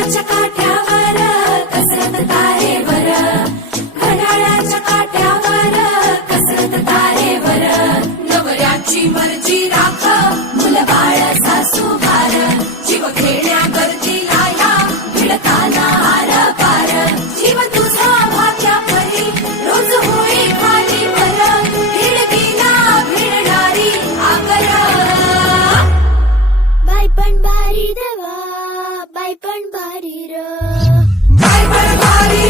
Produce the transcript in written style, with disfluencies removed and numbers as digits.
घड्याळाच्या काठ्यावर कसरत तारेवर, घड्याळाच्या काठ्यावर कसरत तारेवर. नवऱ्याची मर्जी राख मुलबाळ सासू भार, जीव खेळण्या गरजीला या भिडताना आर पार. जीव तुझा भाग्या परी रोज होई खाली वर, भिडकीला भिडणारी आकर. बाई पण भारी देवा, बाई पण भारी र, बाई पण भारी